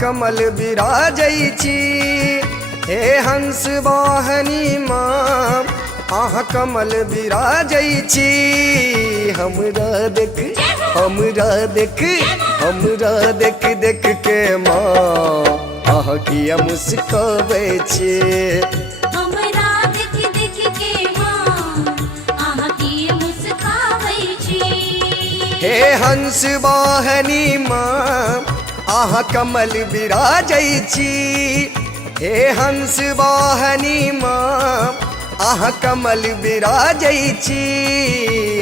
कमल विराजै छी हे हंस वाहनी माँ आहा कमल विराजै छी हमरा देख देख के माँ आहा किया मुस्काबै छी हमरा देख के माँ आहा किया मुस्काबै छी हे हंस वाहनी माँ आहा कमल विराजै छी हे हंस वाहनी माँ आहा कमल विराजै छी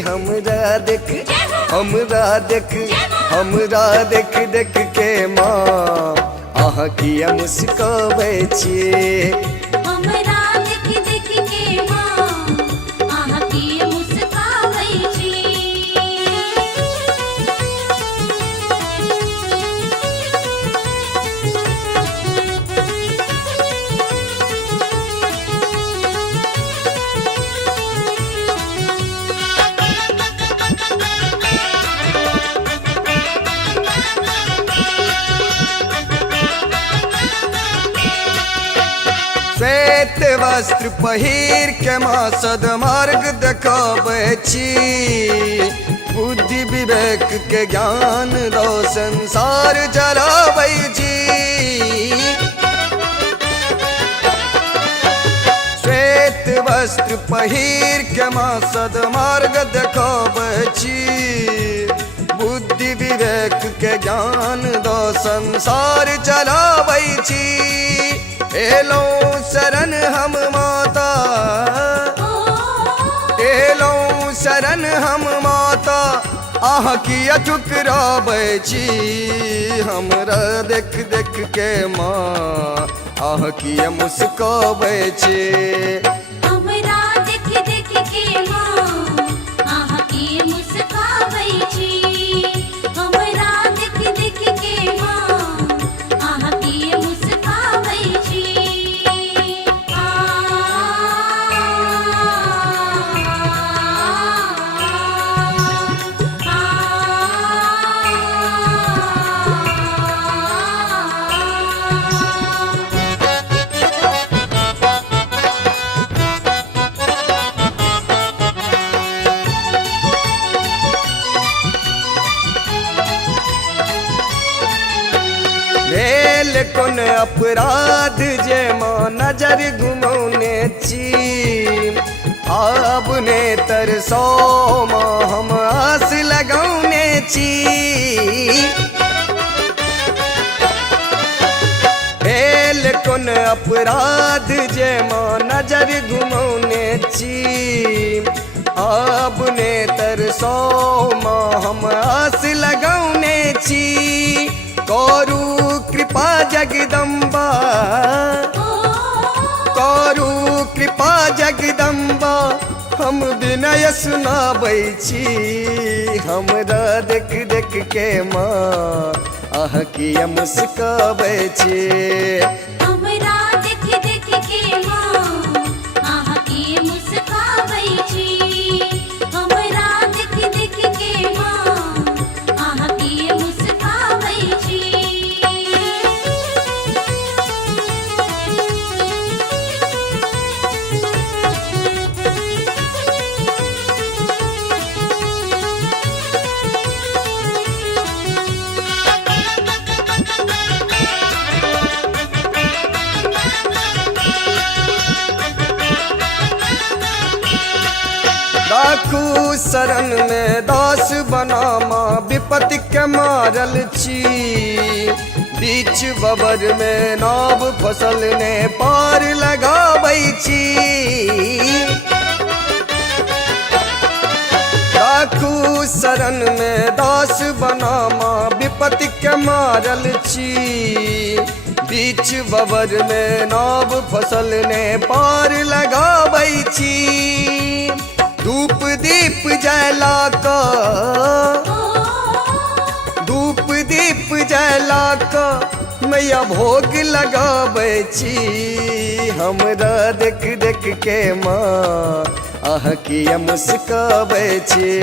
हमरा देख के माँ आहा किया मुस्काबै छी हमरा देख के माँ आहा किया मुस्काबै छी श्वेत वस्त्र पहिर के माँ सदमार्ग देखाबै छी बुद्धि विवेक के ज्ञान दो संसार जलाबै छी श्वेत वस्त्र पहिर के माँ सदमार्ग देखाबै छी बुद्धि विवेक के ज्ञान दो संसार जलाबै छी एलो शरण हम माता एलो शरण हम माता आह किया ठुकराबै छी हमरा देख के माँ आह किया मुस्काबै छी हमरा देख के माँ आहा किया मुस्काबै छी हमरा देख के माँ आहा किया मुस्काबै छी भेल कोन अपराध जे माँ नजर घुमौने छी आब ने तरसो माँ हम आस लगौने छी भेल कोन अपराध जे माँ नजर घुमौने छी आब ने तरसो माँ हम आस लगौने छी करू कृपा जगदम्बा करू कृपा जगदम्बा हम विनय सुनाबै छी हमरा देख के माँ आह किया मुस्काबै छी हमरा देख के माँ आहा किया मुस्काबै छी हमरा देख के माँ आहा किया मुस्काबै छी राखू शरण में दास बना माँ विपत्ति के मारल छी बीच बबर में नाव फसल ने पार लगाबै छी राखू शरण में दास बना माँ विपत्ति के मारल छी बीच बबर में नाव फसल ने पार लगाबै छी धूप दीप जला का धूप दीप जला का मैया भोग लगाबै छी हमरा देख के माँ आह किया मुस्काबै छी